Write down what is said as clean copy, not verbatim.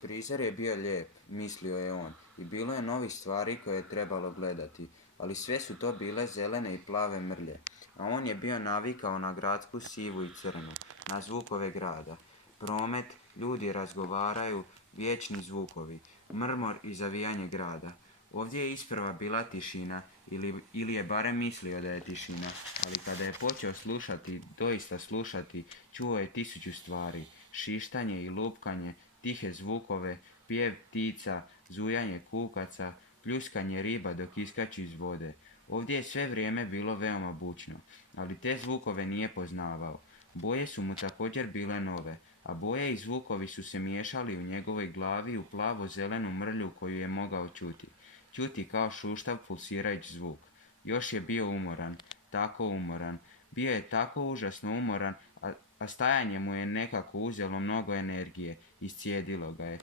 Prizor je bio lijep, mislio je on, i bilo je novih stvari koje je trebalo gledati, ali sve su to bile zelene i plave mrlje, a on je bio navikao na gradsku sivu i crnu, na zvukove grada. Promet, ljudi razgovaraju, vječni zvukovi, mrmor i zavijanje grada. Ovdje je isprva bila tišina, ili je barem mislio da je tišina, ali kada je počeo slušati, doista slušati, čuo je tisuću stvari, šištanje i lupkanje, tihe zvukove, pjev ptica, zujanje kukaca, pljuskanje riba dok iskaču iz vode. Ovdje je sve vrijeme bilo veoma bučno, ali te zvukove nije poznavao. Boje su mu također bile nove, a boje i zvukovi su se miješali u njegovoj glavi u plavo-zelenu mrlju koju je mogao čuti. Čuti kao šuštav pulsirajući zvuk. Još je bio umoran, tako umoran. Bio je tako užasno umoran, a stajanje mu je nekako uzelo mnogo energije, iscijedilo ga je.